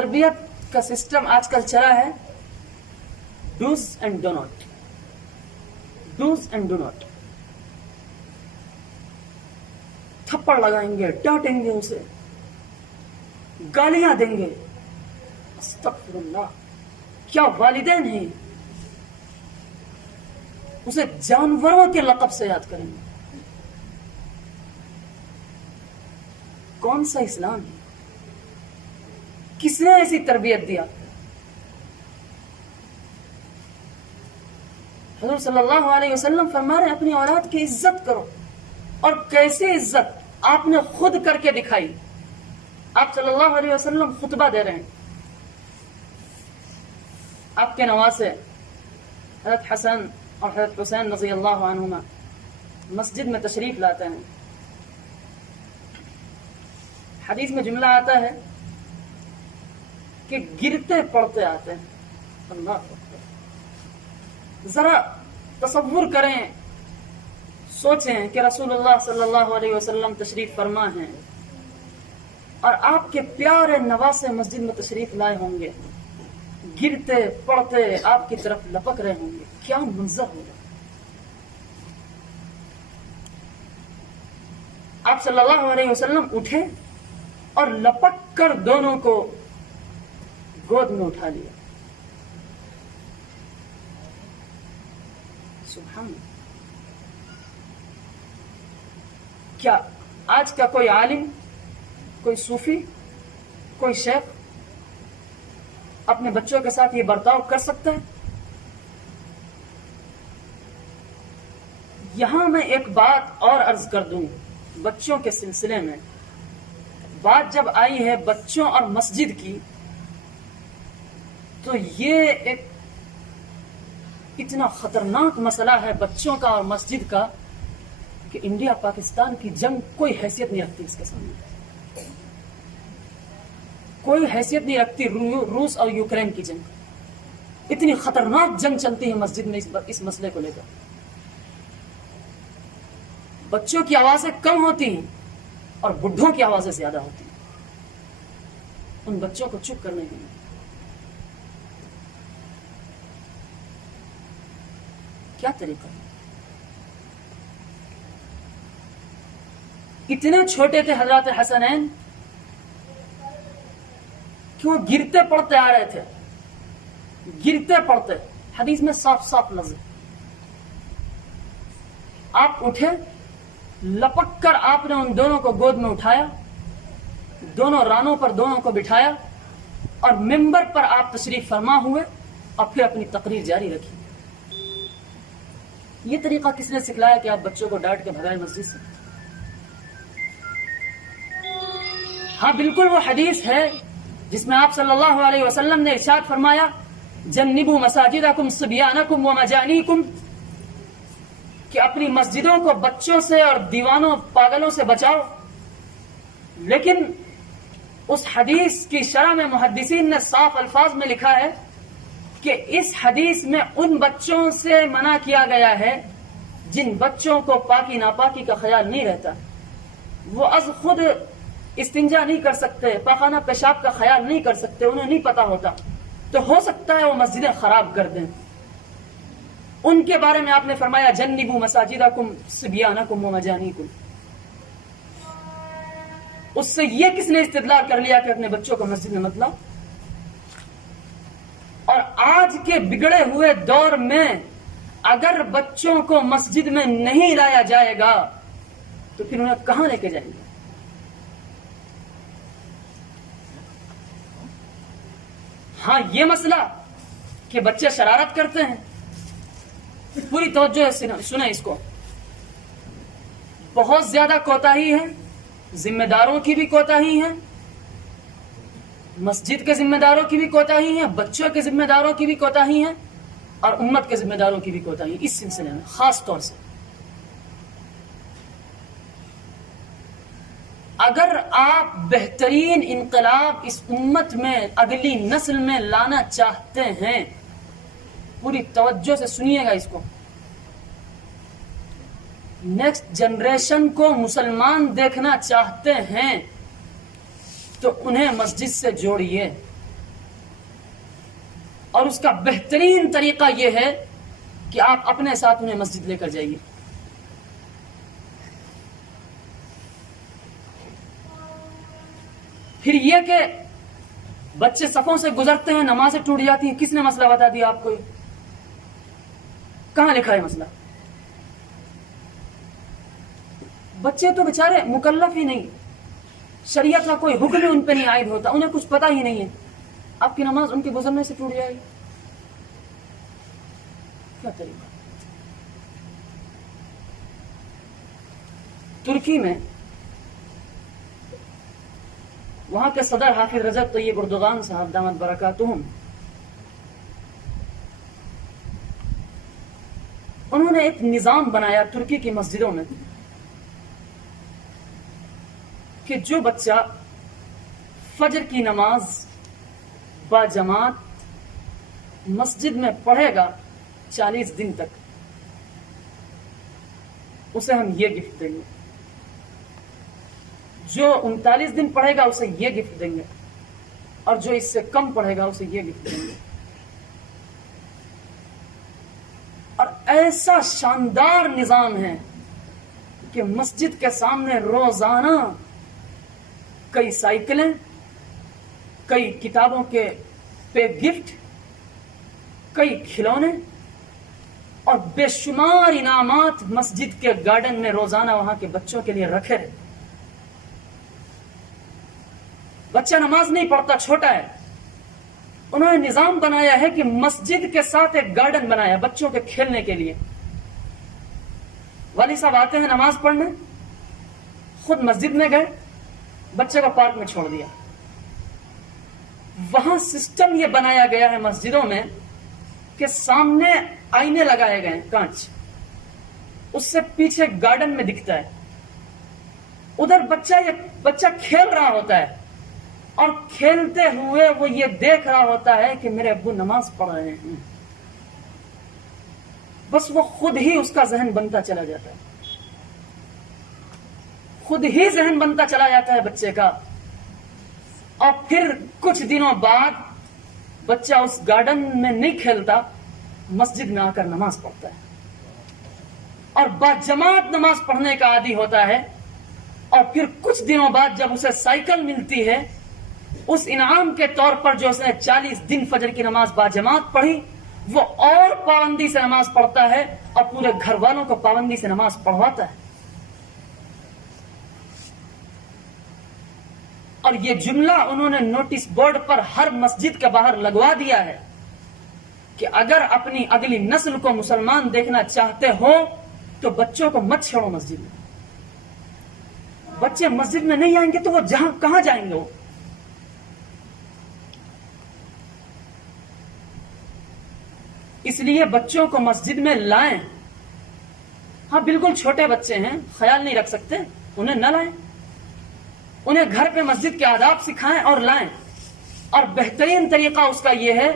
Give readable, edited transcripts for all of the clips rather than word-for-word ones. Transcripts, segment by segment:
تربیت کا سسٹم آج کل چلا ہے dos and do not, dos and do not. تھپڑ لگائیں گے، ڈانٹیں گے، اسے گالیاں دیں گے. استغفر اللہ، کیا والدین ہیں؟ اسے جانوروں کے لقب سے یاد کریں گے. کون سا اسلام ہے؟ کس نے ایسی تربیت دیا؟ حضور صلی اللہ علیہ وسلم فرما رہے ہیں اپنی اولاد کی عزت کرو. اور کیسے عزت آپ نے خود کر کے دکھائی. آپ صلی اللہ علیہ وسلم خطبہ دے رہے ہیں، آپ کے نواسے حضرت حسن اور حضرت حسین رضی اللہ عنہما مسجد میں تشریف لاتے ہیں. حدیث میں جملہ آتا ہے کہ گرتے پڑتے آتے ہیں. اللہ اکبر. ذرا تصور کریں، سوچیں کہ رسول اللہ صلی اللہ علیہ وسلم تشریف فرما ہیں اور آپ کے پیارے نواسے مسجد میں تشریف لائے ہوں گے، گرتے پڑتے آپ کی طرف لپک رہے ہوں گے. کیا منظر ہوگا؟ آپ صلی اللہ علیہ وسلم اٹھے اور لپک کر دونوں کو گود میں اٹھا لیا. سبحان اللہ. کیا آج کا کوئی عالم، کوئی صوفی، کوئی شیخ اپنے بچوں کے ساتھ یہ برتاؤ کر سکتا ہے؟ یہاں میں ایک بات اور عرض کر دوں بچوں کے سلسلے میں. بات جب آئی ہے بچوں اور مسجد کی، تو یہ ایک اتنا خطرناک مسئلہ ہے بچوں کا اور مسجد کا کہ انڈیا پاکستان کی جنگ کوئی حیثیت نہیں رکھتی اس کے سامنے. کوئی حیثیت نہیں رکھتی روس اور یوکرین کی جنگ. اتنی خطرناک جنگ چلتی ہے مسجد میں اس مسئلے کو لے کر. بچوں کی آوازیں کم ہوتی ہیں اور بڈھوں کی آوازیں زیادہ ہوتی ہیں ان بچوں کو چپ کرنے کے لیے. کیا طریقہ ہے؟ اتنے چھوٹے تھے حضرات حسنین کہ وہ گرتے پڑتے آ رہے تھے، گرتے پڑتے. حدیث میں صاف صاف لفظ. آپ اٹھے، لپک کر آپ نے ان دونوں کو گود میں اٹھایا، دونوں رانوں پر دونوں کو بٹھایا اور ممبر پر آپ تشریف فرما ہوئے اور پھر اپنی تقریر جاری رکھی. یہ طریقہ کس نے سکھلایا کہ آپ بچوں کو ڈانٹ کے بھگائے مسجد سے؟ ہاں بالکل وہ حدیث ہے جس میں آپ صلی اللہ علیہ وسلم نے ارشاد فرمایا جنبوا مساجدکم صبیانکم ومجانیکم، کہ اپنی مسجدوں کو بچوں سے اور دیوانوں پاگلوں سے بچاؤ. لیکن اس حدیث کی شرح میں محدثین نے صاف الفاظ میں لکھا ہے کہ اس حدیث میں ان بچوں سے منع کیا گیا ہے جن بچوں کو پاکی ناپاکی کا خیال نہیں رہتا. وہ از خود استنجا نہیں کر سکتے، پاخانہ پیشاب کا خیال نہیں کر سکتے، انہیں نہیں پتا ہوتا، تو ہو سکتا ہے وہ مسجدیں خراب کر دیں. ان کے بارے میں آپ نے فرمایا جنبوا مساجدکم صبیانکم ومجانیکم. اس سے یہ کس نے استدلال کر لیا کہ اپنے بچوں کو مسجد میں مت لاؤ؟ اور آج کے بگڑے ہوئے دور میں اگر بچوں کو مسجد میں نہیں لایا جائے گا تو پھر انہیں کہاں لے کے جائیں گے؟ ہاں یہ مسئلہ کہ بچے شرارت کرتے ہیں، پوری توجہ سنیں اس کو. بہت زیادہ کوتاہی ہے، ذمہ داروں کی بھی کوتاہی ہے، مسجد کے ذمہ داروں کی بھی کوتاہی ہے، بچوں کے ذمہ داروں کی بھی کوتاہی ہے اور امت کے ذمہ داروں کی بھی کوتاہی اس سلسلے میں خاص طور سے. اگر آپ بہترین انقلاب اس امت میں اگلی نسل میں لانا چاہتے ہیں، پوری توجہ سے سنیے گا اس کو، نیکسٹ جنریشن کو مسلمان دیکھنا چاہتے ہیں تو انہیں مسجد سے جوڑیے. اور اس کا بہترین طریقہ یہ ہے کہ آپ اپنے ساتھ انہیں مسجد لے کر جائیے. پھر یہ کہ بچے صفوں سے گزرتے ہیں، نمازیں ٹوٹ جاتی ہیں. کس نے مسئلہ بتا دیا آپ کو؟ کہاں لکھا ہے مسئلہ؟ بچے تو بیچارے مکلف ہی نہیں، شریعت کا کوئی حکم ان پہ نہیں عائد ہوتا، انہیں کچھ پتہ ہی نہیں ہے. آپ کی نماز ان کے گزرنے سے ٹوٹ جائے گی؟ کیا طریقہ؟ ترکی میں وہاں کے صدر حافظ رجب طیب اردوغان صاحب دامت برکاتہم، انہوں نے ایک نظام بنایا ترکی کی مسجدوں میں کہ جو بچہ فجر کی نماز با جماعت مسجد میں پڑھے گا 40 دن تک، اسے ہم یہ گفٹ دیں گے. جو 39 دن پڑھے گا اسے یہ گفٹ دیں گے، اور جو اس سے کم پڑھے گا اسے یہ گفٹ دیں گے. اور ایسا شاندار نظام ہے کہ مسجد کے سامنے روزانہ کئی سائیکلیں، کئی کتابوں کے پہ گفٹ، کئی کھلونے اور بے شمار انعامات مسجد کے گارڈن میں روزانہ وہاں کے بچوں کے لیے رکھے رہتے. بچہ نماز نہیں پڑھتا، چھوٹا ہے، انہوں نے نظام بنایا ہے کہ مسجد کے ساتھ ایک گارڈن بنایا بچوں کے کھیلنے کے لیے. والد صاحب آتے ہیں نماز پڑھنے، خود مسجد میں گئے، بچے کو پارک میں چھوڑ دیا. وہاں سسٹم یہ بنایا گیا ہے مسجدوں میں کہ سامنے آئینے لگائے گئے ہیں کانچ، اس سے پیچھے گارڈن میں دکھتا ہے. ادھر بچہ کھیل رہا ہوتا ہے اور کھیلتے ہوئے وہ یہ دیکھ رہا ہوتا ہے کہ میرے ابو نماز پڑھ رہے ہیں. بس وہ خود ہی اس کا ذہن بنتا چلا جاتا ہے، خود ہی ذہن بنتا چلا جاتا ہے بچے کا. اور پھر کچھ دنوں بعد بچہ اس گارڈن میں نہیں کھیلتا، مسجد میں آ کر نماز پڑھتا ہے اور باجماعت نماز پڑھنے کا عادی ہوتا ہے. اور پھر کچھ دنوں بعد جب اسے سائیکل ملتی ہے، اس انعام کے طور پر جو اس نے 40 دن فجر کی نماز باجماعت پڑھی، وہ اور پابندی سے نماز پڑھتا ہے اور پورے گھر والوں کو پابندی سے نماز پڑھواتا ہے. اور یہ جملہ انہوں نے نوٹس بورڈ پر ہر مسجد کے باہر لگوا دیا ہے کہ اگر اپنی اگلی نسل کو مسلمان دیکھنا چاہتے ہو تو بچوں کو مت چھوڑو مسجد میں. بچے مسجد میں نہیں آئیں گے تو وہ کہاں جائیں گے؟ وہ اس لیے بچوں کو مسجد میں لائیں. ہاں بالکل چھوٹے بچے ہیں، خیال نہیں رکھ سکتے، انہیں نہ لائیں، انہیں گھر پہ مسجد کے آداب سکھائیں اور لائیں. اور بہترین طریقہ اس کا یہ ہے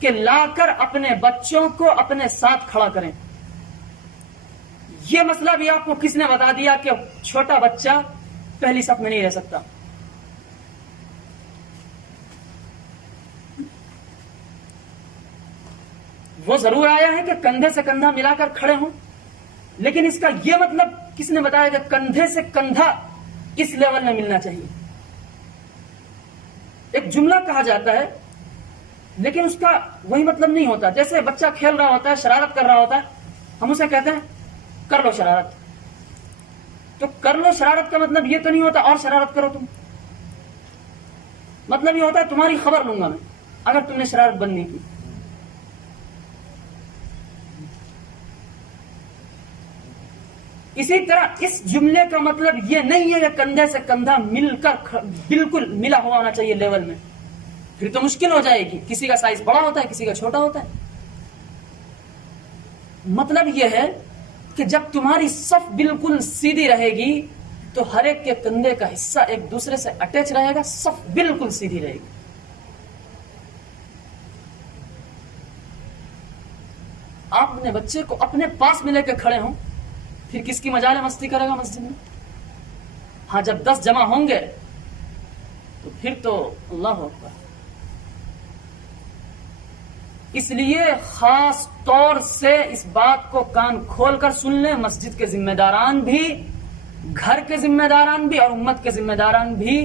کہ لا کر اپنے بچوں کو اپنے ساتھ کھڑا کریں. یہ مسئلہ بھی آپ کو کس نے بتا دیا کہ چھوٹا بچہ پہلی صف میں نہیں رہ سکتا؟ وہ ضرور آیا ہے کہ کندھے سے کندھا ملا کر کھڑے ہوں، لیکن اس کا یہ مطلب کس نے بتایا کہ کندھے سے کندھا اس لیول میں ملنا چاہیے؟ ایک جملہ کہا جاتا ہے لیکن اس کا وہی مطلب نہیں ہوتا. جیسے بچہ کھیل رہا ہوتا ہے، شرارت کر رہا ہوتا ہے، ہم اسے کہتے ہیں کر لو شرارت. تو کر لو شرارت کا مطلب یہ تو نہیں ہوتا اور شرارت کرو تم. مطلب یہ ہوتا ہے تمہاری خبر لوں گا میں اگر تم نے شرارت بند نہیں کی. اسی طرح اس جملے کا مطلب یہ نہیں ہے کہ کندھے سے کندھا مل کر بالکل ملا ہوا ہونا چاہیے لیول میں، پھر تو مشکل ہو جائے گی. کسی کا سائز بڑا ہوتا ہے، کسی کا چھوٹا ہوتا ہے. مطلب یہ ہے کہ جب تمہاری صف بالکل سیدھی رہے گی تو ہر ایک کے کندھے کا حصہ ایک دوسرے سے اٹیچ رہے گا، صف بالکل سیدھی رہے گی. آپ اپنے بچے کو اپنے پاس میں لے کے کھڑے ہوں، پھر کس کی مجال مستی کرے گا مسجد میں؟ ہاں جب 10 جمع ہوں گے تو پھر تو اللہ اکبر. اس لیے خاص طور سے اس بات کو کان کھول کر سن لیں، مسجد کے ذمہ داران بھی، گھر کے ذمہ داران بھی اور امت کے ذمہ داران بھی،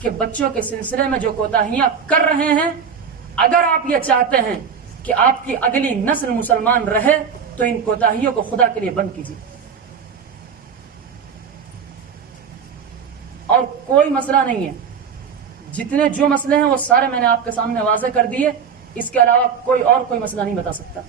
کہ بچوں کے سلسلے میں جو کوتاہیاں کر رہے ہیں، اگر آپ یہ چاہتے ہیں کہ آپ کی اگلی نسل مسلمان رہے تو ان کوتاہیوں کو خدا کے لیے بند کیجیے. اور کوئی مسئلہ نہیں ہے، جتنے جو مسئلے ہیں وہ سارے میں نے آپ کے سامنے واضح کر دیے، اس کے علاوہ کوئی مسئلہ نہیں بتا سکتا.